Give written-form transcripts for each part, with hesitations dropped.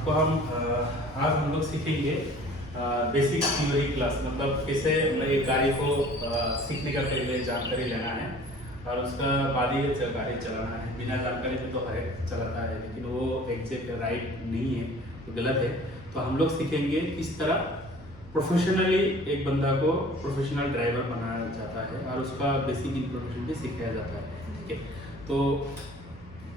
आपको आज हम लोग सीखेंगे बेसिक थ्योरी क्लास, मतलब कैसे एक गाड़ी को सीखने का पहले जानकारी लेना है और उसका बाद ही गाड़ी चलाना है। बिना जानकारी में तो हर एक चलाता है, लेकिन वो एग्जैक्ट राइट नहीं है, तो गलत है। तो हम लोग सीखेंगे किस तरह प्रोफेशनली एक बंदा को प्रोफेशनल ड्राइवर बनाया जाता है और उसका बेसिक इन्फॉर्मेशन भी सिखाया जाता है। ठीक है, तो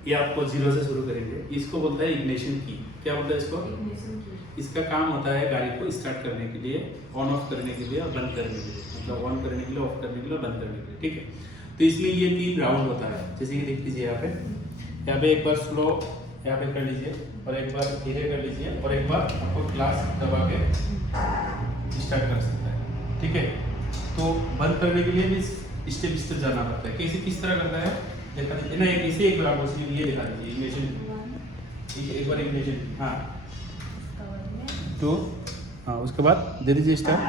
ये आपको जीरो से शुरू करेंगे। इसको बोलता है इग्निशन की। क्या बोलता है इसको? इग्निशन की। इसका काम होता है गाड़ी को स्टार्ट करने के लिए, ऑन ऑफ करने के लिए और बंद करने के लिए, मतलब ऑन करने के लिए, ऑफ करने के लिए, बंद करने के लिए। ठीक है, तो इसमें ये 3 राउंड होता है, जैसे कि देख लीजिए यहाँ पे एक बार स्लो यहाँ पे कर लीजिए और एक बार धीरे कर लीजिए और एक बार आपको क्लास दबा के स्टार्ट कर सकता है। ठीक है, तो बंद करने के लिए भी स्टेप जाना पड़ता है। कैसे किस तरह करता है देखा दीजिए ना, इसे एक बार आपको सिर्फ ये दिखा दीजिए इग्निशन। ठीक है, एक बार इग्निशन, हाँ 2, हाँ उसके बाद दे दीजिए स्टार्ट।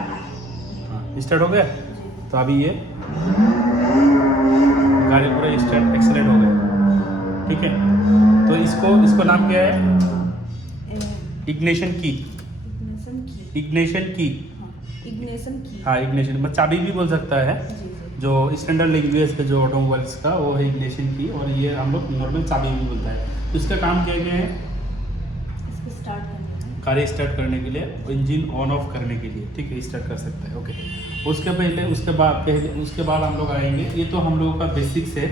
हाँ स्टार्ट हो गया, तो अभी ये गाड़ी पूरा स्टार्ट एक्सीलेट हो गया। ठीक है, तो इसको नाम क्या है? इग्निशन की। इग्निशन की। इग्निशन की। हाँ इग्निशन, मतलब चाबी भी बोल सकता है। जो स्टैंडर्ड लैंग्वेज है जो ऑटोमोबाइल्स का, वो है इग्निशन की, और ये हम लोग नॉर्मल चाबी भी बोलता है। तो इसका काम क्या क्या है? इसको स्टार्ट करने में, गाड़ी स्टार्ट करने के लिए, इंजन ऑन ऑफ करने के लिए। ठीक है, स्टार्ट कर सकता है। ओके, उसके बाद हम लोग आएंगे, ये तो हम लोगों का बेसिक्स है।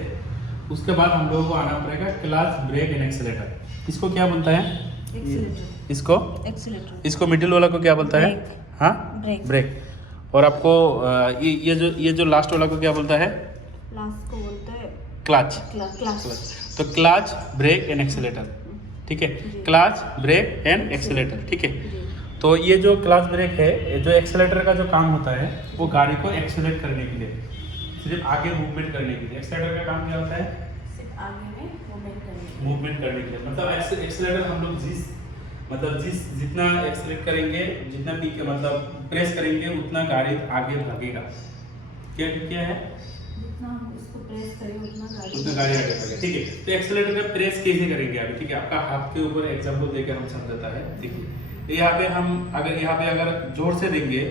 उसके बाद हम लोगों को आना पड़ेगा क्लच, ब्रेक एंड एक्सीलेटर। इसको क्या बोलता है? एक्सीलेटर। इसको एक्सीलेटर। इसको मिडिल वाला को क्या बोलता है? हाँ ब्रेक। और आपको ये जो लास्ट वाला को क्या बोलता है? लास्ट को बोलता है क्लच। क्लच। तो क्लच, ब्रेक एंड एक्सीलेटर। ठीक है, क्लच, ब्रेक एंड एक्सीलेटर। ठीक है, तो ये जो क्लच ब्रेक है, जो एक्सीलेटर का जो काम होता है, वो गाड़ी को एक्सीलेट करने के लिए, सिर्फ आगे मूवमेंट करने के लिए। एक्सीलेटर का काम क्या होता है? सिर्फ आगे में मूवमेंट करने के लिए। मतलब एक्सीलेटर हम लोग जितना एक्सीलेट करेंगे, जितना मतलब प्रेस करेंगे, उतना गाड़ी आगे भागेगा। क्या है? जितना हम इसको प्रेस करें उतना गाड़ी आगे भागेगा। ठीक है, तो एक्सीलेटर का प्रेस कैसे करेंगे अभी? ठीक है, आपका हाथ के ऊपर एग्जांपल देकर हम समझाता है। देखिए यहाँ पे अगर जोर से देंगे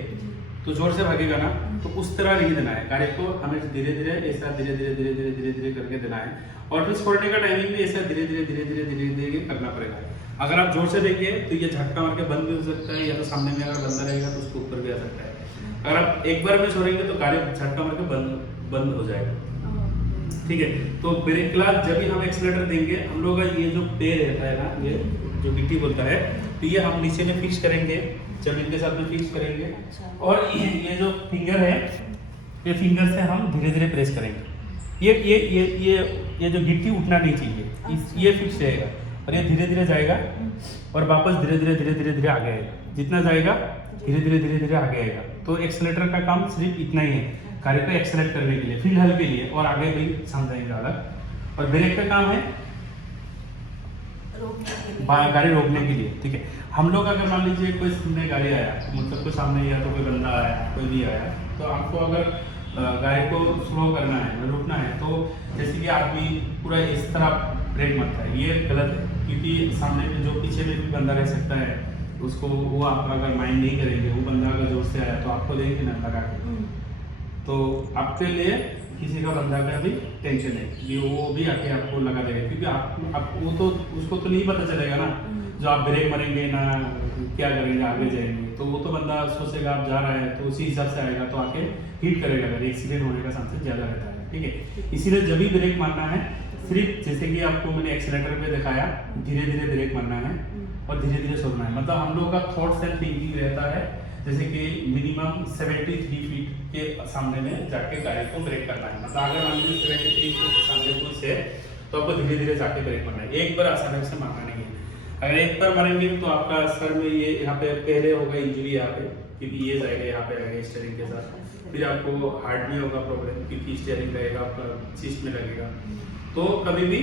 तो जोर से भागेगा ना, तो उस तरह नहीं देना है गाड़ी को, हमें धीरे धीरे ऐसा धीरे धीरे करके देना है। और फिर छोड़ने का टाइमिंग भी ऐसा धीरे धीरे करना पड़ेगा। अगर आप जोर से देंगे तो ये झटका मार के बंद भी हो सकता है, या तो सामने में अगर बंदा रहेगा तो उसको ऊपर भी आ सकता है। अगर आप एक बार में छोड़ेंगे तो गाड़ी झटका मार के बंद हो जाएगा। ठीक है, तो ब्रेक क्लच जब भी हम एक्सीलेटर देंगे, हम लोग का ये जो पैर रहता है ना, ये जो गिट्टी बोलता है, तो ये हम नीचे में फिक्स करेंगे, जमीन के साथ में फिक्स करेंगे। और ये जो फिंगर है, ये फिंगर से हम धीरे धीरे प्रेस करेंगे। ये जो गिट्टी उठना नहीं चाहिए, ये फिक्स रहेगा और ये धीरे धीरे जाएगा और वापस धीरे धीरे आगे आएगा। जितना जाएगा धीरे धीरे आगे आएगा। तो एक्सीलेटर का काम सिर्फ इतना ही है, गाड़ी को एक्सीलेट करने के लिए, फिलहाल के लिए, और आगे भी समझाएंगे अलग। और ब्रेक का काम है गाड़ी रोकने के लिए। ठीक है, हम लोग अगर मान लीजिए कोई सामने गाड़ी आया, मतलब कोई सामने या तो कोई बंदा आया, कोई भी आया, तो आपको अगर गाड़ी को स्लो करना है, रोकना है, तो जैसे कि आदमी पूरा इस तरह ब्रेक मारता है, ये गलत है। क्योंकि सामने में जो पीछे में भी बंदा रह सकता है, उसको वो आप अगर माइंड नहीं करेंगे, वो बंदा अगर जोर से आया तो आपको देंगे ना लगा के, तो आपके लिए किसी का बंदा का भी टेंशन है कि वो भी आके आपको लगा देगा। क्योंकि आप वो तो उसको तो नहीं पता चलेगा ना, जो आप ब्रेक मारेंगे ना क्या करेंगे, आगे जाएंगे, तो वो तो बंदा सोचेगा आप जा रहा है, तो उसी हिसाब से आएगा, तो आके हिट करेगा, अगर एक्सीडेंट होने का चांसेस ज़्यादा रहता है। ठीक है, इसीलिए जब भी ब्रेक मारना है, सिर्फ जैसे कि आपको मैंने एक्सीलेटर पे दिखाया, धीरे धीरे ब्रेक मारना है और धीरे धीरे छोड़ना है। मतलब हम लोगों का थॉट्स एंड थिंकिंग रहता है जैसे कि मिनिमम 73 फीट के सामने में जाके गाड़ी को ब्रेक करना है। मतलब अगर मान लीजिए 73 फीट सामने कुछ है, तो आपको धीरे धीरे जाके ब्रेक मारना है, एक बार आसानी से मारना नहीं है। अगर एक बार मारेंगे तो आपका सर में ये यहाँ पे पहले होगा इंजरी, यहाँ पे क्योंकि ये जाएगा यहाँ पे आएगा स्टीयरिंग के साथ। फिर आपको हार्ट में होगा प्रॉब्लम, क्योंकि स्टीयरिंग रहेगा आपका चीस्ट में लगेगा। तो कभी भी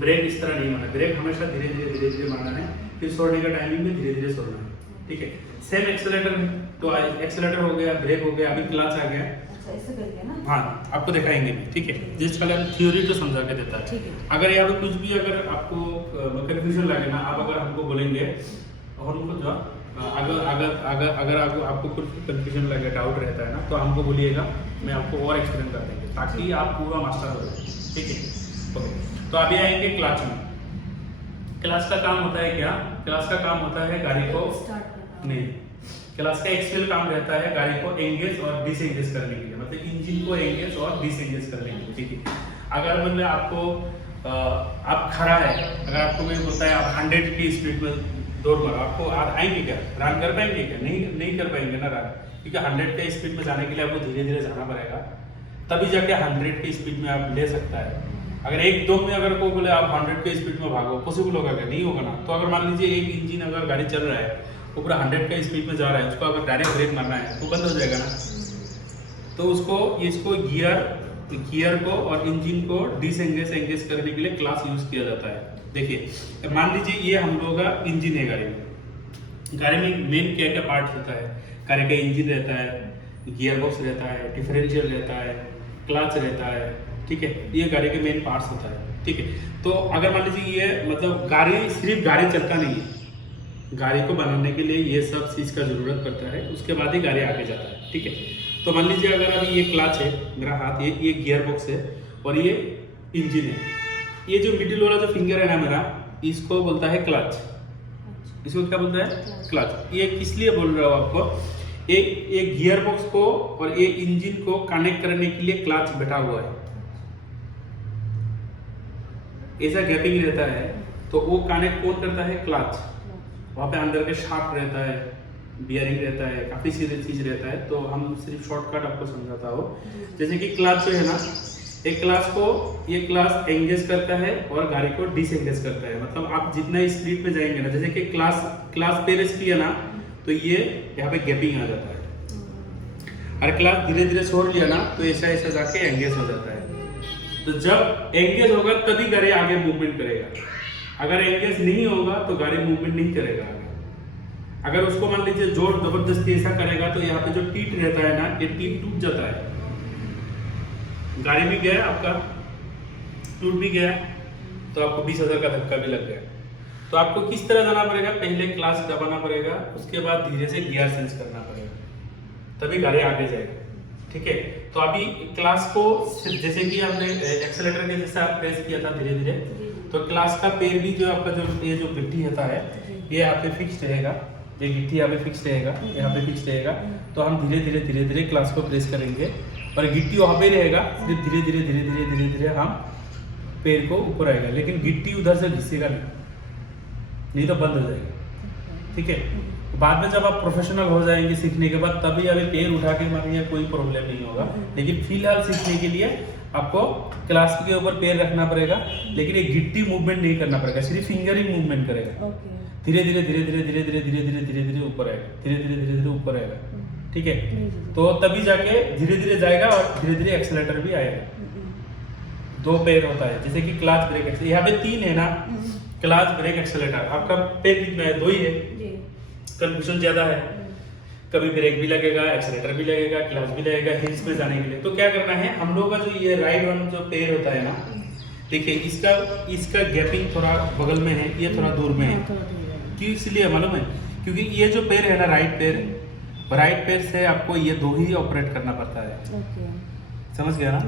ब्रेक इस तरह नहीं मारना, ब्रेक हमेशा धीरे धीरे मारना है। फिर छोड़ने का टाइमिंग में धीरे छोड़ना है। ठीक है, सेम एक्सीलेटर, तो एक्सीलेटर हो गया, ब्रेक हो गया, अभी क्लच आ गया। अच्छा ऐसे करके ना। हाँ आपको दिखाएंगे भी, ठीक है। जिस कलर थ्योरी तो समझा के देता है। ठीक है। अगर यहाँ पे कुछ भी अगर आपको कंफ्यूजन लगे ना, आप अगर हमको बोलेंगे और उनको जो अगर आपको कुछ कंफ्यूजन लगे, डाउट रहता है ना, तो हमको बोलिएगा, मैं आपको और एक्सप्लेन कर देंगे ताकि आप पूरा मास्टर हो जाए, ठीक है। ओके, तो अभी आएंगे क्लास में। क्लास का काम होता है क्या? क्लास का काम होता है गाड़ी को स्टार्ट करना। नहीं, क्लास का एक्चुअल काम रहता है गाड़ी को एंगेज और डिसएंगेज करने के लिए, मतलब इंजन को एंगेज और डिसएंगेज करने के लिए, ठीक है। अगर मतलब आपको आप खड़ा है, अगर आपको कोई बोलता है आप 100 की स्पीड में दौड़ मारो, आपको आप आएंगे क्या? रन कर पाएंगे क्या? नहीं कर पाएंगे ना रन, क्योंकि 100 के स्पीड में जाने के लिए आपको धीरे धीरे जाना पड़ेगा, तभी जाके 100 की स्पीड में आप ले सकता है। अगर एक दो में अगर कोई बोले आप 100 की स्पीड में भागो, पॉसिबल होगा क्या? नहीं होगा ना। तो अगर मान लीजिए एक इंजन अगर गाड़ी चल रहा है, वो पूरा 100 का स्पीड में जा रहा है, उसको अगर डायरेक्ट ब्रेक मारना है तो बंद हो जाएगा ना। तो इसको गियर को और इंजन को डिसएंगेज एंगेज करने के लिए क्लास यूज किया जाता है। देखिए मान लीजिए ये हम लोगों का इंजन है गाड़ी में मेन क्या क्या पार्ट होता है? गाड़ी का इंजन रहता है, गियर बॉक्स रहता है, डिफरेंशियल रहता है, क्लच रहता है, ठीक है। ये गाड़ी के मेन पार्ट्स होता है, ठीक है। तो अगर मान लीजिए ये मतलब गाड़ी सिर्फ गाड़ी चलता नहीं है, गाड़ी को बनाने के लिए ये सब चीज़ का ज़रूरत पड़ता है, उसके बाद ही गाड़ी आगे जाता है, ठीक है। तो मान लीजिए अगर अभी ये क्लच है मेरा हाथ, ये गियर बॉक्स है और ये इंजन है, ये जो मिडिल वाला जो फिंगर है ना मेरा, इसको बोलता है क्लच। इसको क्या बोलता है? क्लच। ये किस लिए बोल रहा हूँ आपको, ये गियर बॉक्स को और ये इंजन को कनेक्ट करने के लिए क्लच बैठा हुआ है, ऐसा गैपिंग रहता है, तो वो कनेक्ट कौन करता है? क्लच। वहाँ पे अंदर के शाफ्ट रहता है, बियरिंग रहता है, काफ़ी सारी चीज़ रहता है। तो हम सिर्फ शॉर्टकट आपको समझाता हो, जैसे कि क्लच जो है ना, एक ये क्लास एंगेज करता है और गाड़ी को डिसएंगेज करता है। मतलब आप जितना स्पीड पे जाएंगे ना, जैसे कि क्लास पेरेस किया ना, तो ये यहाँ पे गैपिंग आ जाता है, और क्लास धीरे धीरे छोड़ लिया ना, तो ऐसा जाके एंगेज हो जाता है। तो जब एंगेज होगा तभी गाड़ी आगे मूवमेंट करेगा, अगर एंगेज नहीं होगा तो गाड़ी मूवमेंट नहीं करेगा। अगर उसको मान लीजिए जोर जबरदस्ती ऐसा करेगा तो यहाँ पे जो टीट रहता है ना, ये टीट टूट जाता है, गाड़ी भी गया आपका, टूट भी गया, तो आपको 20,000 का धक्का भी लग गया। तो आपको किस तरह जाना पड़ेगा? पहले क्लास दबाना पड़ेगा, उसके बाद धीरे से गियर चेंज करना पड़ेगा, तभी गाड़ी आगे जाएगी, ठीक है। तो अभी क्लास को जैसे कि हमने एक्सेलेटर के जैसा प्रेस किया था धीरे धीरे, तो क्लास का पैर भी जो आपका ये जो गिट्टी होता है, ये यहाँ पे फिक्स रहेगा, ये गिट्टी यहाँ पे फिक्स रहेगा, यहाँ पे फिक्स रहेगा। तो हम धीरे धीरे क्लास को प्रेस करेंगे और गिट्टी वहाँ पे रहेगा, फिर धीरे धीरे हम पैर को ऊपर आएगा, लेकिन गिट्टी उधर से घिसेगा नहीं तो बंद हो जाएगा, ठीक है। बाद में जब आप प्रोफेशनल हो जाएंगे सीखने के बाद, तभी अभी पैर उठा के मारेंगे, कोई प्रॉब्लम नहीं होगा। लेकिन फिलहाल सीखने के लिए आपको क्लास के ऊपर पैर रखना पड़ेगा, लेकिन एक गिट्टी मूवमेंट नहीं करना पड़ेगा, सिर्फ फिंगर ही मूवमेंट करेगा। धीरे धीरे ऊपर आएगा, धीरे धीरे ऊपर आएगा, ठीक है। तो तभी जाके धीरे धीरे जाएगा और धीरे धीरे एक्सेलेटर भी आएगा। दो पैर होता है, जैसे कि क्लच ब्रेक, यहाँ पे 3 है ना, क्लच ब्रेक एक्सेलेटर, आपका पैर कितना है? 2 ही है, कंफ्यूजन ज्यादा है, कभी ब्रेक भी लगेगा, एक्सेलेटर भी लगेगा, क्लच भी लगेगा हिल्स पे जाने के लिए। तो क्या करना है, हम लोगों का जो ये राइट वन जो पैर होता है ना, देखिए इसका गैपिंग थोड़ा बगल में है, ये थोड़ा दूर में है। क्यों? इसलिए मालूम है, क्योंकि ये जो पैर है ना, राइट पैर से आपको ये 2 ही ऑपरेट करना पड़ता है। समझ गया ना?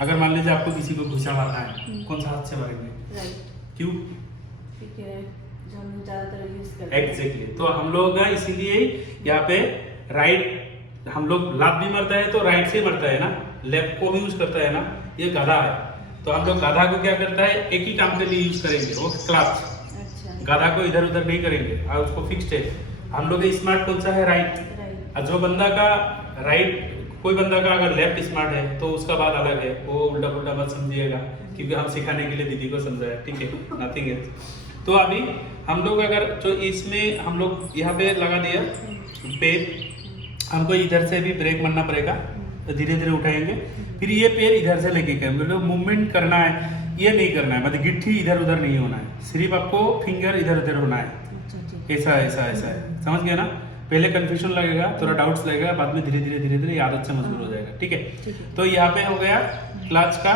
अगर मान लीजिए आपको किसी को घुसा मारना है, कौन सा हाथ से मारेंगे? क्यों? एग्जैक्टली। तो हम लोग इसीलिए यहाँ पे राइट, हम लोग लात भी मरता है तो राइट से मरता है ना, लेफ्ट को भी यूज करता है ना। ये गधा है, तो हम लोग गधा को क्या करता है, एक ही काम के लिए यूज करेंगे, वो क्लच। गधा को इधर उधर नहीं करेंगे और उसको फिक्स्ड है। हम लोग स्मार्ट कौन सा है? राइट। और जो बंदा का राइट, कोई बंदा का अगर लेफ्ट स्मार्ट है तो उसका बात अलग है, वो उल्टा पुल्टा मत समझिएगा, क्योंकि हम सिखाने के लिए दीदी को समझाया, ठीक है, नथिंग है। तो अभी हम लोग अगर जो इसमें हम लोग यहाँ पे लगा दिया पैर, हमको इधर से भी ब्रेक मारना पड़ेगा, तो धीरे धीरे उठाएंगे, फिर ये पैर इधर से लेके करेंगे, मतलब मूवमेंट करना है, ये नहीं करना है, मतलब गिट्टी इधर उधर नहीं होना है, सिर्फ आपको फिंगर इधर उधर होना है, ऐसा है। समझ गया ना? पहले कंफ्यूजन लगेगा, थोड़ा डाउट्स लगेगा, बाद में धीरे धीरे ये आदत से मजबूर हो जाएगा। ठीक है, ठीक है। तो यहाँ पे हो गया क्लच का,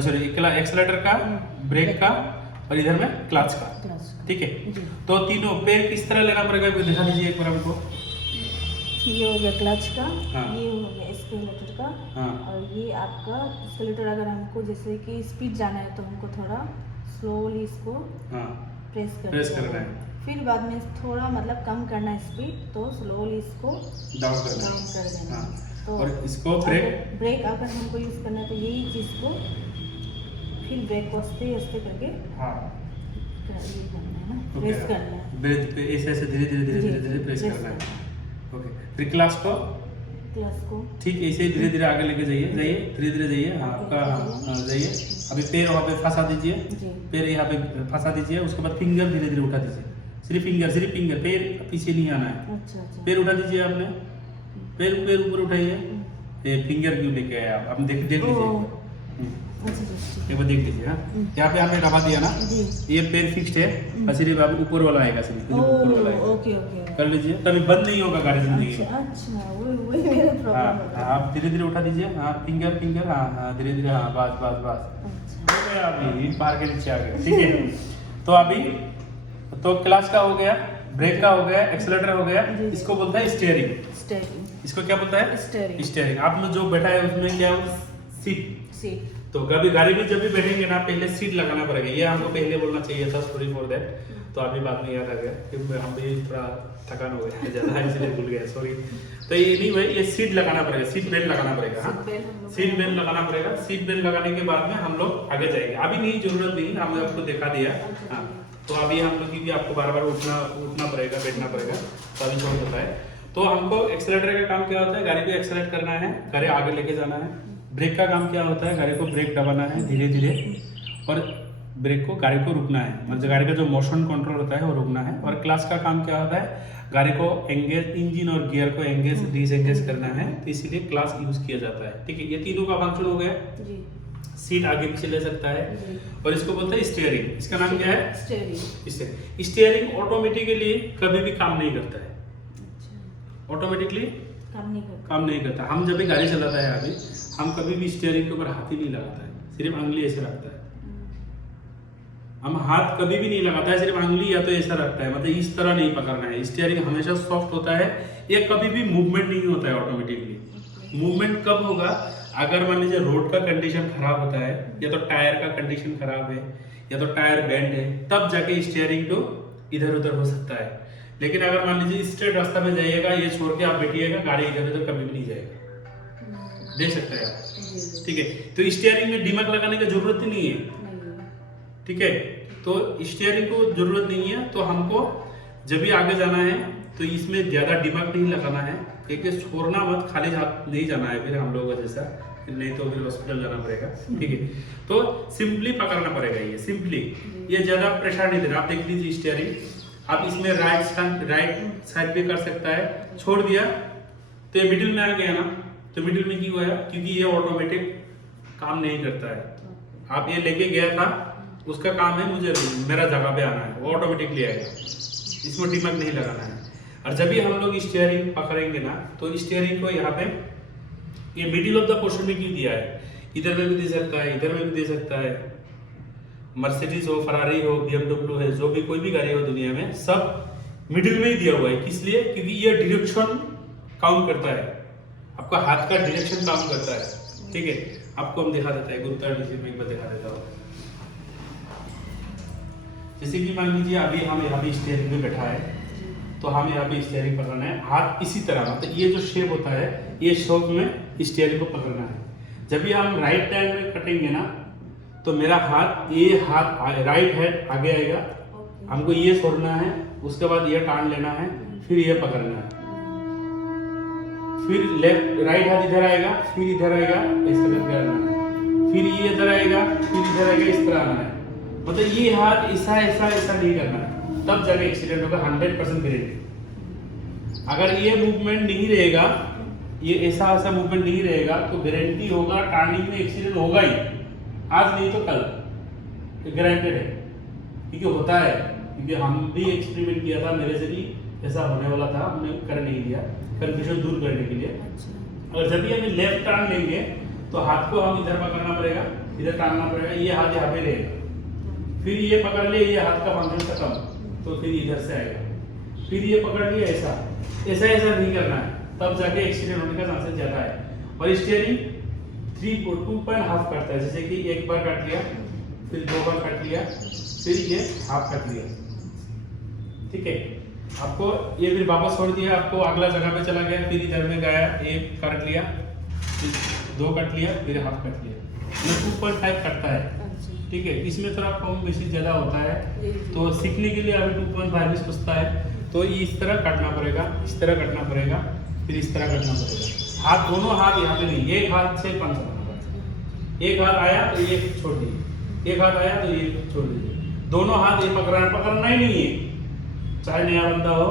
सॉरी एक्सेलेटर का, ब्रेक का, और इधर में क्लच का। क्लच का। ठीक है, जी। तो तीनों पैर किस तरह लेना पड़ेगा दिखा दीजिए एक बार हमको। ये हो गया क्लच का, हाँ। ये हो गया स्केलेटर का, हाँ। और ये आपका स्केलेटर अगर हमको जैसे कि स्पीड जाना है तो हमको थोड़ा स्लोली इसको हाँ, प्रेस प्रेस करना है। फिर बाद में थोड़ा मतलब कम करना है स्पीड, तो स्लोली इसको डाउन करना डाउन है। कर देना हाँ। है। तो और इसको ब्रेक, ब्रेक अगर हमको यूज़ करना है तो यही चीज़ को फिर ब्रेक को आस्ते आस्ते करके हाँ, ये करना है ना, ओके, प्रेस करना है। ब्रेक पे ऐसे धीरे जी, धीरे प्रेस प्रेस करना है। करना ओके, फिर क्लच को क्लच को ठीक ऐसे ही धीरे धीरे आगे लेके जाइए, धीरे धीरे जाइए। हाँ, आपका हाँ, जाइए। अभी पैर वहाँ पे फंसा दीजिए, जी। पैर यहाँ पे फंसा दीजिए, उसके बाद फिंगर धीरे धीरे उठा दीजिए, सिर्फ फिंगर, पैर पीछे नहीं आना है। अच्छा अच्छा। पैर उठा दीजिए आपने, पैर ऊपर उठाइए। ये फिंगर क्यों लेके आए आप देख लीजिए एक बार। अच्छा अच्छा। एक बार देख लीजिए। हाँ, यहाँ पे आपने दबा दिया ना, जी। ये पैर फिक्स्ड है, और सिर्फ आप ऊपर वाला आएगा, सिर्फ ऊपर वाला आएगा। Okay okay. कर लीजिए, तभी बंद नहीं होगा गाड़ी जिंदगी में। अच्छा अच्छा, वही मेरा हाँ, प्रॉब्लम होता है। आप धीरे धीरे उठा दीजिए। हाँ, फिंगर, हाँ, धीरे धीरे, हाँ, बस अच्छा। हो गया। अभी पार के नीचे आ गए। ठीक है, तो अभी तो क्लच का हो गया, ब्रेक का हो गया, एक्सेलेटर हो गया। जी, जी। इसको बोलता है स्टीयरिंग। स्टीयरिंग। इसको क्या बोलता है? स्टीयरिंग। आप में जो बैठा है उसमें क्या सीट। सीट। तो कभी गाड़ी में जब भी बैठेंगे ना, पहले सीट लगाना पड़ेगा। ये हमको पहले बोलना चाहिए था, सॉरी फॉर दैट। तो अभी बाद में याद आ गया कि हम भी थोड़ा थकान हो गया ज़्यादा, इसलिए भूल गया, सॉरी। तो ये नहीं भाई, ये सीट लगाना पड़ेगा, सीट बेल्ट लगाना पड़ेगा। हाँ, सीट बेल्ट लगाना पड़ेगा। सीट बेल्ट लगाने के बाद में हम लोग आगे जाएंगे। अभी नहीं, जरूरत नहीं, हमने आपको दिखा दिया। हाँ, तो अभी हम लोग, क्योंकि आपको बार बार उठना पड़ेगा, बैठना पड़ेगा, तो अभी छोड़ देता है। तो हमको एक्सेलेटर का काम क्या होता है? गाड़ी को एक्सेलेरेट करना है, गाड़ी आगे लेके जाना है। ब्रेक का काम क्या होता है? गाड़ी को ब्रेक दबाना है धीरे धीरे, और ब्रेक को गाड़ी को रुकना है, मतलब गाड़ी का जो मोशन कंट्रोल होता है वो रुकना है। और क्लच का काम क्या होता है? गाड़ी को एंगेज, इंजन और गियर को एंगेज डिसएंगेज करना है, तो इसीलिए क्लच यूज किया जाता है। ठीक है, ये तीनों का फंक्शन हो गया। जी। सीट आगे पीछे ले सकता है, जी। और इसको बोलते हैं स्टीयरिंग। इसका नाम क्या है? स्टीयरिंग। स्टीयरिंग ऑटोमेटिकली कभी भी काम नहीं करता है, अच्छा। ऑटोमेटिकली काम नहीं करता। हम जब भी गाड़ी चलाता है अभी, हम कभी भी स्टीयरिंग के ऊपर हाथ ही नहीं लगाता है, सिर्फ अंगली ऐसे रखता है। हम हाथ कभी भी नहीं लगाता है, सिर्फ अंगली या तो ऐसा रखता है, मतलब इस तरह नहीं पकड़ना है। स्टीयरिंग हमेशा सॉफ्ट होता है, ये कभी भी मूवमेंट नहीं होता है ऑटोमेटिकली। मूवमेंट कब होगा? अगर मान लीजिए रोड का कंडीशन खराब होता है, या तो टायर का कंडीशन खराब है, या तो टायर बेंड है, तब जाके स्टीयरिंग तो इधर उधर हो सकता है। लेकिन अगर मान लीजिए स्ट्रेट रास्ता में जाइएगा, ये छोड़ के आप बैठिएगा, गाड़ी इधर उधर कभी भी नहीं जाएगा। देख सकते हैं आप। ठीक है, तो स्टीयरिंग में दिमाग लगाने की जरूरत ही नहीं है। ठीक है, तो स्टीयरिंग को जरूरत नहीं है। तो हमको जब भी आगे जाना है तो इसमें ज्यादा दिमाग नहीं लगाना है, क्योंकि छोड़ना मत, खाली हाथ नहीं जाना है फिर हम लोगों का जैसा, नहीं तो फिर हॉस्पिटल जाना पड़ेगा। ठीक है, तो सिंपली पकड़ना पड़ेगा, ये सिंपली, ये ज्यादा प्रेशर नहीं देना। आप देख लीजिए स्टीयरिंग, आप इसमें राइट साइड पे कर सकता है, छोड़ दिया तो ये मिडिल में आ गया ना, तो मिडिल में क्यों आया? क्योंकि ये ऑटोमेटिक काम नहीं करता है। आप ये लेके गया था, उसका काम है मुझे मेरा जगह पे आना है, वो ऑटोमेटिकली आएगा, इसमें दिमाग नहीं लगाना है। और जब भी हम लोग स्टीयरिंग पकड़ेंगे ना, तो स्टीयरिंग को यहाँ पे ये मिडिल ऑफ द पोर्शन में क्यों दिया है? इधर में भी दे सकता है, इधर में भी दे सकता है। मर्सिडीज हो, फरारी हो, BMW है, जो भी कोई भी गाड़ी हो दुनिया में, सब मिडिल में ही दिया हुआ है। किस लिए? क्योंकि ये डायरेक्शन काउंट करता है, आपका हाथ का डायरेक्शन काम करता है। ठीक है, आपको हम दिखा देते हैं, गुरुत्वाकर्षण डीसी में एक बार दिखा देता हूँ। जैसे कि मान लीजिए अभी हम यहाँ पे स्टीयरिंग पे बैठा है, तो हमें यहाँ पे स्टीयरिंग पकड़ना है, हाथ इसी तरह, मतलब ये जो शेप होता है, ये शेप में स्टीयरिंग को पकड़ना है। जब भी हम राइट हैंड में कटेंगे ना, तो मेरा हाथ, ये हाथ राइट हैंड आगे आएगा, हमको ये छोड़ना है, उसके बाद ये टान लेना है, फिर ये पकड़ना है, फिर लेफ्ट राइट हाथ इधर आएगा, फिर इधर आएगा, ऐसा करके आना है, फिर ये इधर आएगा, फिर इधर आएगा, इस तरह आना है। मतलब ये हाथ ऐसा ऐसा ऐसा नहीं करना है, तब जाके एक्सीडेंट होगा, 100% गारंटी। अगर ये मूवमेंट नहीं रहेगा, ये ऐसा ऐसा मूवमेंट नहीं रहेगा, तो गारंटी होगा टर्निंग में एक्सीडेंट होगा ही, आज नहीं तो कल, गारंटेड है। क्योंकि होता है, क्योंकि हम भी एक्सपेरिमेंट किया था, मेरे से भी ऐसा होने वाला था, हमने कर नहीं दिया, कंफ्यूजन दूर करने के लिए। अच्छा। और जब भी हम लेफ्ट टर्न लेंगे तो हाथ को हम इधर पकड़ना पड़ेगा, इधर टांगना पड़ेगा, ये हाथ यहाँ पे रहेगा, फिर ये पकड़ ले, ये हाथ का फंक्शन खत्म, तो फिर इधर से आएगा, फिर ये पकड़ लिया, ऐसा ऐसा ऐसा नहीं करना है, तब जाके एक्सीडेंट होने का चांसेस ज्यादा है। और स्टीयरिंग 2.5 काटता है, जैसे कि एक बार काट लिया, फिर 2 बार काट लिया, फिर ये हाफ काट लिया, ठीक है। आपको ये फिर वापस छोड़ दिया, आपको अगला जगह पे चला गया, फिर इधर में गया, एक काट लिया, फिर 2 काट लिया, फिर हाफ काट लिया, ये 2.5 काटता है, ठीक है। इसमें थोड़ा कम बेसी ज़्यादा होता है, तो सीखने के लिए अभी 2.5 भी सोचता है, तो ये इस तरह काटना पड़ेगा, इस तरह काटना पड़ेगा, फिर इस तरह काटना पड़ेगा। हाथ, दोनों हाथ यहाँ पे नहीं, एक हाथ से 5 करना, एक हाथ आया तो ये छोड़ दीजिए, एक हाथ आया तो ये छोड़ दीजिए, दोनों हाथ ये पकड़ना ही नहीं है, चाहे नया बंदा हो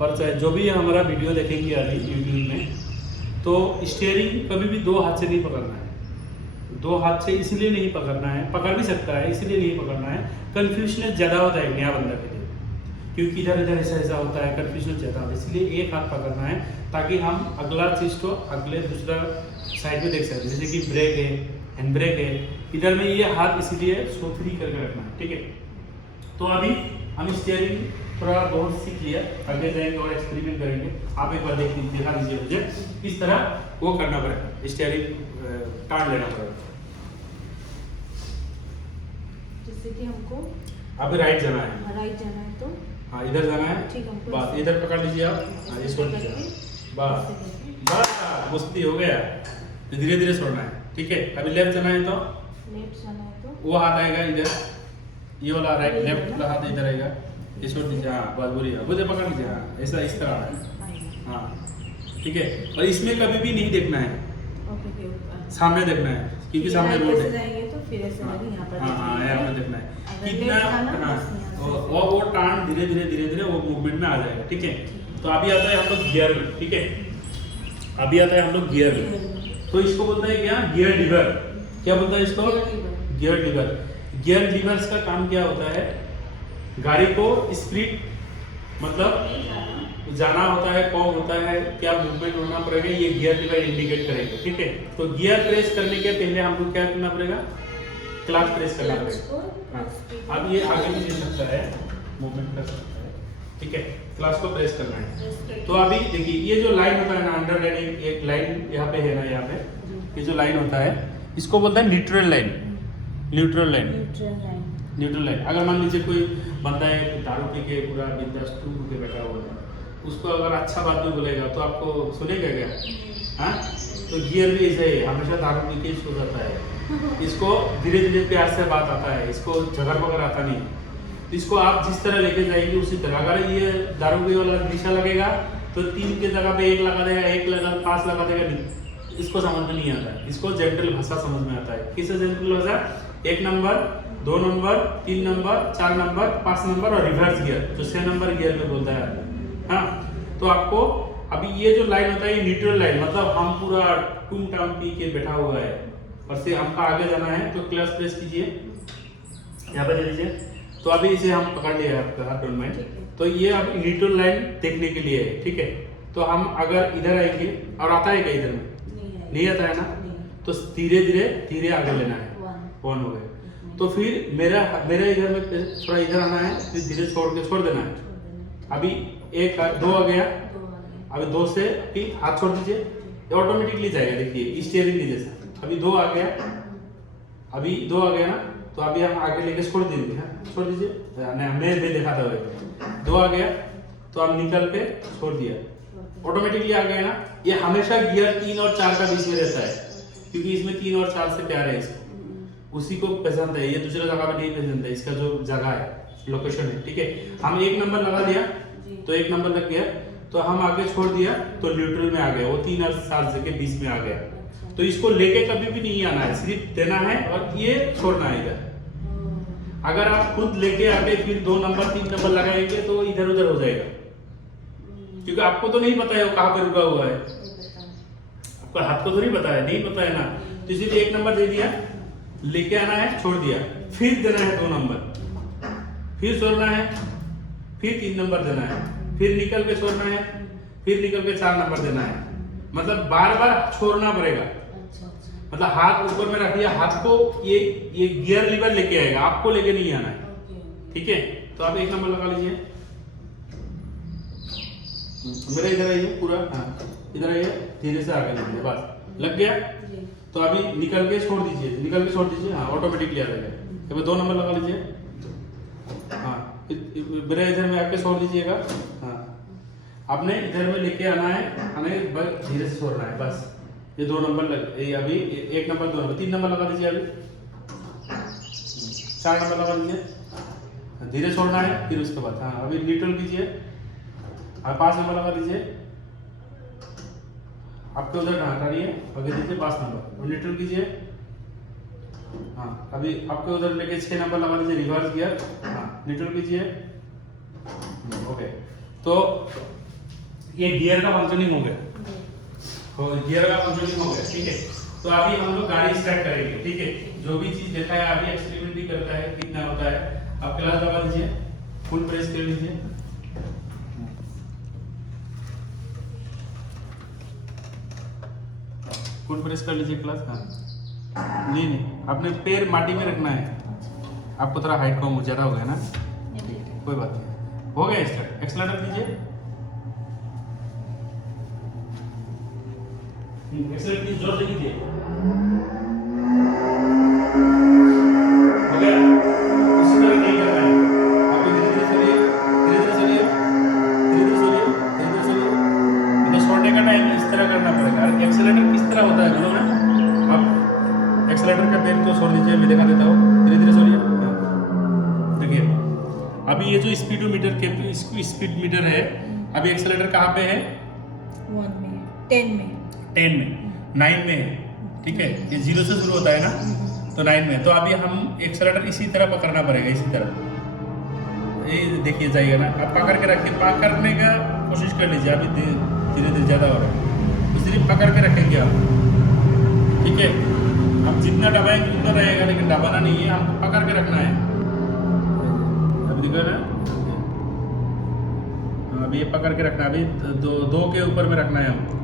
और चाहे जो भी हमारा वीडियो देखेंगे अभी यूट्यूब में, तो स्टीयरिंग कभी भी 2 हाथ से नहीं पकड़ना है, 2 हाथ से इसलिए नहीं पकड़ना है, पकड़ भी सकता है, इसलिए नहीं पकड़ना है, कन्फ्यूजन ज़्यादा होता है नया बंदा के लिए, क्योंकि इधर इधर ऐसा ऐसा होता है, कन्फ्यूजन ज़्यादा होता है, इसलिए एक हाथ पकड़ना है, ताकि हम अगला चीज़ को अगले दूसरा साइड में देख सकते हैं, जैसे कि ब्रेक है, हैंड ब्रेक है, इधर में ये हाथ इसीलिए सो फ्री करके रखना है, ठीक है। तो अभी हम स्टीयरिंग थोड़ा बहुत सीख लिया, आगे जाएंगे और एक्सपेरिमेंट करेंगे। आप एक बार दिखा दीजिए मुझे, इस तरह वो करना पड़ेगा, स्टीयरिंग टान लेना पड़ेगा। जैसे कि हमको आप राइट जाना है, राइट जाना है तो हाँ इधर जाना है, ठीक, हमको बस इधर पकड़ लीजिए आप, हाँ ये छोड़ दीजिए, बस बस मुश्किल हो गया, तो धीरे धीरे छोड़ना है, ठीक है। अभी लेफ्ट जाना है तो लेफ्ट जाना है तो वो हाथ आएगा इधर, ये वाला राइट लेफ्ट वाला हाथ इधर आएगा, ये छोड़ दीजिए, हाँ बस बोलिए, मुझे पकड़ लीजिए, हाँ ऐसा इस तरह है, हाँ ठीक है। और इसमें कभी भी नहीं देखना है, सामने देखना है, क्योंकि सामने रोड है, जाएंगे तो फिर ऐसे लगे यहाँ पर, हाँ यहाँ पर देखना है अगर कितना, लेफ्ट जाना, हाँ बस यहाँ से। वो टार्न धीरे धीरे वो मूवमेंट में आ जाएगा, ठीक है। तो अभी आता है हम लोग गियर में, ठीक है, अभी आता है हम लोग गियर में, तो इसको बोलता है क्या, गियर लीवर, क्या बोलता है इसको, गियर लीवर। गियर लीवर्स का काम क्या होता है, गाड़ी को स्पीड मतलब जाना होता है, कौन होता है, क्या मूवमेंट होना पड़ेगा, ये गियर लीवर इंडिकेट करेगा, ठीक है। तो गियर प्रेस करने के पहले हमको क्या करना पड़ेगा, क्लच प्रेस करना पड़ेगा, हाँ अब ये आगे भी ले सकता है, मूवमेंट कर सकता है, ठीक है, क्लच को प्रेस करना है। तो अभी देखिए ये जो लाइन होता है ना, अंडर लाइन, एक लाइन यहाँ पे है ना, यहाँ पे ये जो लाइन होता है इसको बोलता है neutral line, neutral line, neutral line. अगर मान लीजिए कोई बंदा है दारू पी के पूरा बिंदास टूट के बैठा हुआ है, उसको अगर अच्छा बात भी बोलेगा तो आपको सुनेगा क्या, हाँ। तो गियर भी ऐसे ही हमेशा दारू पी के सो जाता है, इसको धीरे धीरे प्यार से बात आता है, इसको झगड़ पकड़ आता नहीं, इसको आप जिस तरह लेके जाएंगे उसी तरह। अगर ये दारू पी वाला निशा लगेगा तो 3 के जगह पे 1 लगा देगा, 1 लगा 5 लगा देगा, नहीं, इसको समझ में नहीं आता है, इसको जेंटल भाषा समझ में आता है। किससे जेंटल भाषा, 1 number, 2 number, 3 number, 4 number, 5 number और रिवर्स गियर, जो 6 नंबर गियर में बोलता है, हाँ। तो आपको अभी ये जो लाइन होता है ये न्यूट्रल लाइन, मतलब हम पूरा टूम टाम पी के बैठा हुआ है और से हमको आगे जाना है, तो क्लच प्रेस कीजिए, यहाँ पे दे दीजिए। तो अभी इसे हम पकड़ लिया आपका हाथ डोंट माइंड, तो ये अब न्यूट्रल लाइन देखने के लिए है, ठीक है। तो हम अगर इधर आएंगे और आता है क्या इधर में, नहीं आता है ना, तो धीरे धीरे आगे लेना है, 1 हो गए। तो फिर मेरा इधर में थोड़ा इधर आना है, फिर धीरे छोड़ देना है। अभी 2 आ गया, अभी 2 से फिर हाथ छोड़ दीजिए, ऑटोमेटिकली जाएगा, देखिए स्टीयरिंग की जैसा। अभी 2 आ गया, अभी 2 आ गया ना, तो अभी हम आगे लेके छोड़ देंगे, हाँ छोड़ दीजिए, नहीं मैं दिखाता हुआ 2 आ गया तो हम निकल पे छोड़ दिया, ऑटोमेटिकली आ गया ना। ये हमेशा गियर 3 और 4 का बीच में रहता है, क्योंकि इसमें 3 और 4 से प्यार है इसको, उसी को पसंद है, ये दूसरे जगह पे नहीं पसंद है, इसका जो जगह है, लोकेशन है, ठीक है। हम 1 नंबर लगा दिया तो 1 नंबर लग गया, तो हम आगे छोड़ दिया तो न्यूट्रल में आ गया, वो 3 और 4 के बीच में आ गया। तो इसको लेके कभी भी नहीं आना है, सिर्फ देना है और ये छोड़ना है इधर। अगर आप खुद लेके आके फिर 2 नंबर 3 नंबर लगाएंगे तो इधर उधर हो जाएगा, क्योंकि आपको तो नहीं पता है वो कहाँ पे रुका हुआ है, आपको हाथ को तो नहीं पता है, नहीं पता है ना। तो इसीलिए 1 नंबर दे दिया, लेके आना है, छोड़ दिया, फिर देना है 2 नंबर, फिर छोड़ना है, फिर 3 नंबर देना है, फिर निकल के छोड़ना है, फिर निकल के 4 नंबर देना है। मतलब बार बार छोड़ना पड़ेगा। अच्छा अच्छा मतलब हाथ ऊपर में रखिए, हाथ को ये गियर लीवर लेके आएगा, आपको लेके नहीं आना है। ओके ठीक है, तो आप 1 नंबर लगा लीजिए। मेरे इधर आइए पूरा, हाँ इधर आइए, धीरे से आगे लीजिए, बस लग गया। जी तो अभी निकल के छोड़ दीजिए, निकल के छोड़ दीजिए, हाँ ऑटोमेटिकली आ जाएगा। अब 2 नंबर लगा लीजिए, हाँ मेरे इधर में आके छोड़ दीजिएगा। हाँ आपने इधर में लेके आना है, हमें बस धीरे से छोड़ना है बस। ये 2 नंबर लग, ये अभी 1 नंबर 2 नंबर 3 नंबर लगा दीजिए, अभी 4 नंबर लगा दीजिए, धीरे छोड़ना है। फिर उसके बाद हाँ अभी न्यूट्रल कीजिए, हाँ 5 नंबर लगा दीजिए, आपके उधर हटाइए, आगे दीजिए 5 नंबर और न्यूट्रल कीजिए। हाँ अभी आपके उधर लेके 6 नंबर लगा दीजिए, रिवर्स गियर, हाँ न्यूट्रल कीजिए। ओके, तो ये गियर का फंक्शनिंग हो गया, तो गियर का फंक्शनिंग हो गया। ठीक है, तो अभी हम लोग गाड़ी स्टार्ट करेंगे। ठीक है, जो भी चीज देखा है अभी एक्सपेरिमेंट भी करता है, कितना होता है। आप क्लास दबा दीजिए, फुल प्रेस कर लीजिए, फुल प्रेस कर लीजिए क्लास। हाँ नहीं आपने पैर माटी में रखना है, आपको थोड़ा हाइट कम ज्यादा हो गया ना, कोई बात नहीं, हो गया स्टार्ट। एक्सेलरेटर दीजिए, एक्सेलरेटर की जोर से कीजिए, हो गया। उसी तरह नहीं करना है, आपको धीरे धीरे चलिए, धीरे धीरे चलिए, धीरे धीरे चलिए, धीरे धीरे चलिए। तो छोड़ने का टाइम इस तरह करना पड़ेगा। और एक्सेलरेटर किस तरह होता है बोलो ना, आप एक्सेलरेटर का पेन को छोड़ दीजिए, मैं दिखा देता हूँ, धीरे धीरे छोड़िए। देखिए अभी ये जो स्पीडोमीटर के स्पीड मीटर है, अभी एक्सेलरेटर कहाँ पे है? 1 में 10 में 10 में, 9 में है। ठीक है, ये 0 से शुरू होता है ना, तो 9 में। तो अभी हम एक्सेलरेटर इसी तरह पकड़ना पड़ेगा, इसी तरह। ये देखिए जाइएगा ना, आप पकड़ के रखिए, पकड़ने का कोशिश कर लीजिए। अभी धीरे धीरे ज़्यादा हो रहा है, तो सिर्फ पकड़ के रखेंगे आप। ठीक है, आप जितना दबाएंगे उतना रहेगा, लेकिन दबाना नहीं है, हमको पकड़ के रखना है। अभी दिखा ना, अभी ये पकड़ के रखना है, अभी दो के ऊपर में रखना है हमको,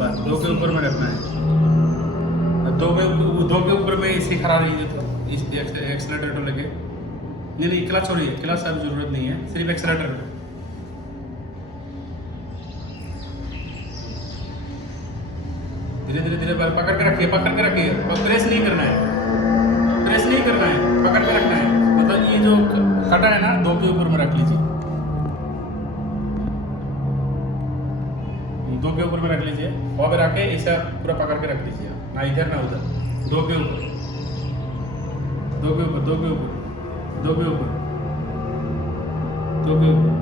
बस 2 के ऊपर में रखना है। 2 के ऊपर में इसे खड़ा रहिए, तो इस एक्सेलरेटर को लेके नहीं क्लच छोड़िए, क्लच अब जरूरत नहीं है, सिर्फ एक्सेलरेटर। धीरे धीरे धीरे पकड़ के रखिए, पकड़ के रखिए, प्रेस नहीं करना है, प्रेस नहीं करना है, पकड़ के रखना है। मतलब ये जो कटा है ना, 2 के ऊपर में रख लीजिए, 2 के ऊपर में रख लीजिए, वहाँ पे रख के ऐसा पूरा पकड़ के रख लीजिए, ना इधर ना उधर। 2 के ऊपर, 2 के ऊपर, 2 के ऊपर, 2 के ऊपर, 2 के ऊपर।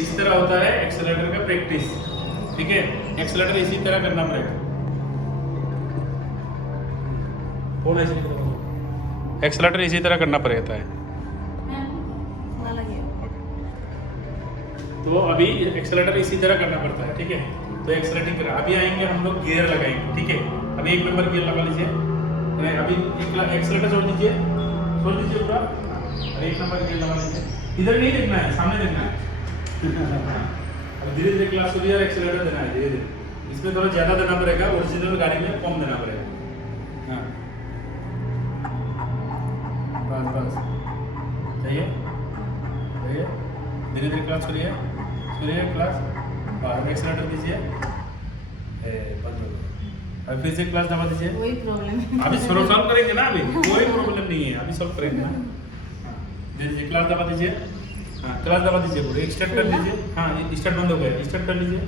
इस तरह होता है एक्सेलरेटर का प्रैक्टिस। ठीक है, एक्सेलरेटर इसी तरह करना पड़ेगा। एक्सेलरेटर इसी तरह करना पड़ता है। तो अभी एक्सेलरेटर इसी तरह करना पड़ता है। ठीक है, तो एक्सेलरेटिंग कर, अभी आएंगे हम लोग गियर लगाएंगे। ठीक है, अभी 1 नंबर गियर लगा लीजिए, अभी एक्सेलरेटर छोड़ दीजिए, छोड़ दीजिए पूरा। अभी 1 नंबर गियर लगा लीजिए, इधर नहीं देखना है, सामने देखना है। अब धीरे धीरे क्लास को और एक्सेलरेटर देना है, धीरे धीरे। इसमें थोड़ा ज़्यादा देना पड़ेगा, ओरिजिनल गाड़ी में कम देना पड़ेगा। हाँ बस बस, चाहिए चाहिए, धीरे धीरे क्लास करिए, करिए क्लास, और एक्सेलरेटर दीजिए, बंद हो गया। अब फिर से क्लास दबा दीजिए, वही प्रॉब्लम है। अभी सॉल्व करेंगे ना, अभी कोई प्रॉब्लम नहीं है, अभी सॉल्व करेंगे ना। हाँ धीरे धीरे क्लास दबा दीजिए, हाँ क्लास दबा दीजिए, पूरे स्टार्ट कर लीजिए। हाँ ये स्टार्ट बंद हो गया, स्टार्ट कर लीजिए,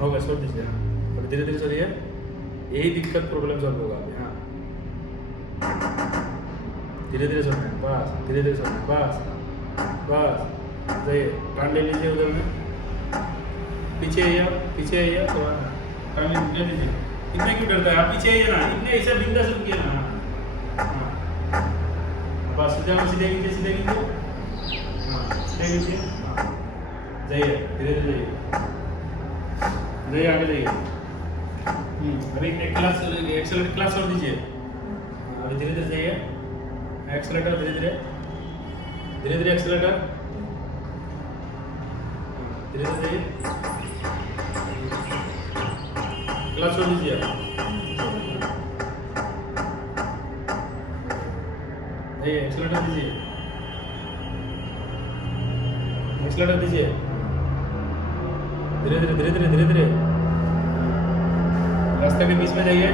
हो गया, छोड़ दीजिए। हाँ अब धीरे धीरे चलिए, यही दिक्कत प्रॉब्लम सॉल्व होगा अभी। हाँ धीरे धीरे चलना है, बस धीरे धीरे चलना है, बस बस, जाइए टान ले लीजिए उधर में, पीछे आइए, पीछे आइए, तो टान ले लीजिए। इतना क्यों डरता है आप, पीछे आइए ना, इतने ऐसा बिंदा शुरू किया ना। हाँ बस सीधे कीजिए हाँ सीधे कीजिए हाँ जाइए धीरे धीरे जाइए आगे जाइए अभी एक क्लास एक्सेलेटर क्लास और दीजिए अभी धीरे धीरे जाइए एक्सेलेटर धीरे धीरे एक्सेलेटर धीरे धीरे जाइए क्लास छोड़ दीजिए एक्सेलेटर दीजिए धीरे धीरे रास्ते के बीच में जाइए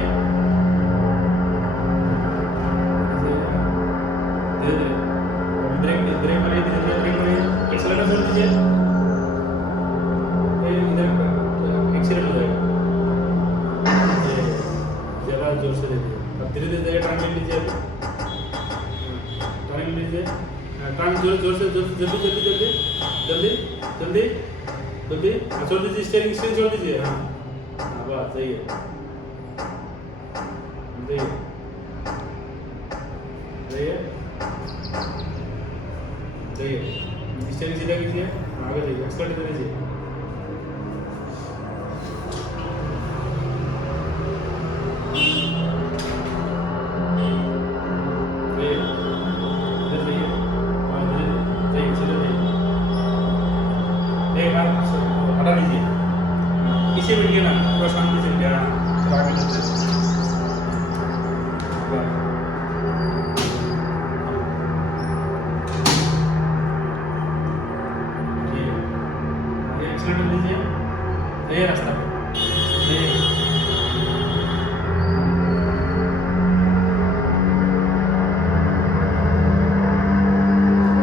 धीरे धीरे ब्रेक मारिए धीरे धीरे ब्रेक मारिए एक्सेलेटर छोड़ दीजिए इधर एक्सीडेंट हो जाएगा ज़रा जोर से दे दीजिए अब धीरे धीरे जाइए ट्रांजिट लीजिए टाइम लीजिए टाइम जोर से जल्दी छोड़ दीजिए स्टीयरिंग छोड़ दीजिए हाँ बस सही है स्टीयरिंग सीधा कीजिए आगे जाइए एक्सेलेरेटर दीजिए हटा लीजिए पीछे बैठिए ना पूरा शांति से बैठिए तो आगे चलते एक्सीलेटर लीजिए ये रास्ता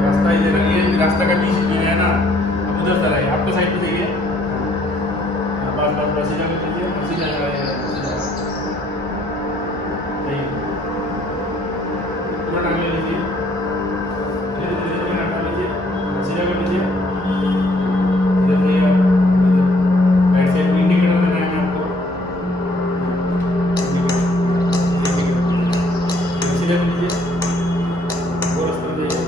रास्ता इधर ये रास्ता का बीच में है ना अब उधर से आइए आपके साइड पे जाइए बस सीधा कर दीजिए सीधा पूरा टांग ले लीजिए धीरे टांग लीजिए सीधा कर दीजिए राइट साइड में इंडिकेटर देना है आपको सीधा कर दीजिए वो रास्ता में जाइए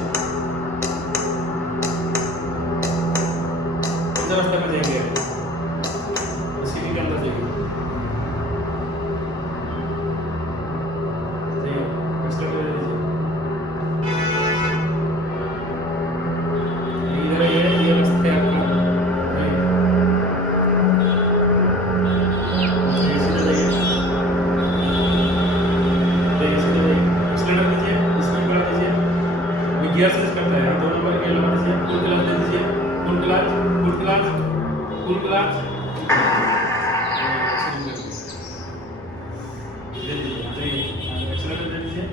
रास्ता में जाएंगे सिटी के अंदर जाइए एक्सेलेरेटर दीजिए इधर ये रास्ता है आपका एक्सेलेरेटर दीजिए स्पीड बढ़ा दीजिए गियर चेंज करता है आप 2 नंबर गियर लगा दीजिए फुल क्लच दे दीजिए फुल क्लच एक्सेलेरेटर दे दीजिए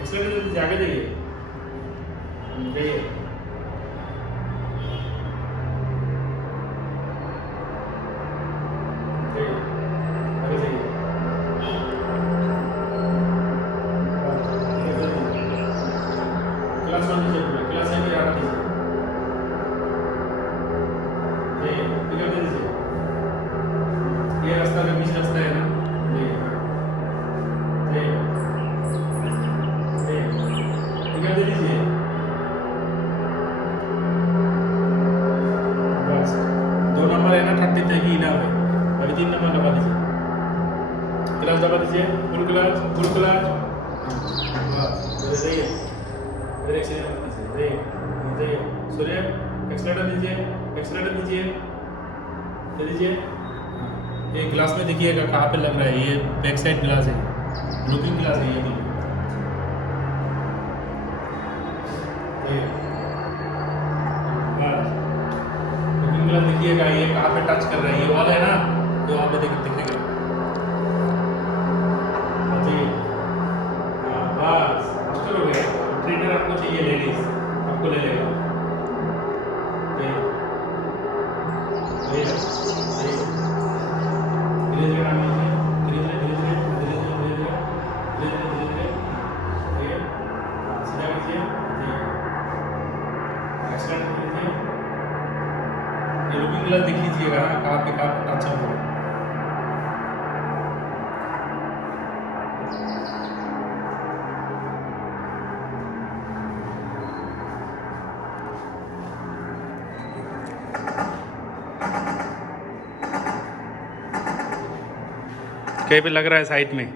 एक्सेलेरेटर दीजिए आगे जाइए क्लास 1 दीजिए पूरा क्लास 1 याद दीजिए ये रास्ता का बीच रास्ता है ना दे दीजिए बस 2 नंबर है ना 30 तक ही ना है अभी 3 नंबर दबा दीजिए क्लास दबा दीजिए फुल क्लास बस जाइए सूर्य एक्सेलेरेटर दीजिए दे दीजिए ये ग्लास में देखिएगा कहाँ पे लग रहा है ये बैक साइड ग्लास है लुकिंग ग्लास है ये भी लुकिंग ग्लास देखिएगा ये कहाँ पे टच कर रहा है ये वॉल है ना तो वहाँ पे दिखेगा बस हो गया ट्रेनर आपको चाहिए लेडीज आपको ले लेगा लुकिंग ग्लास देख लीजिए का टच अप हो। कहीं पे लग रहा है साइड में।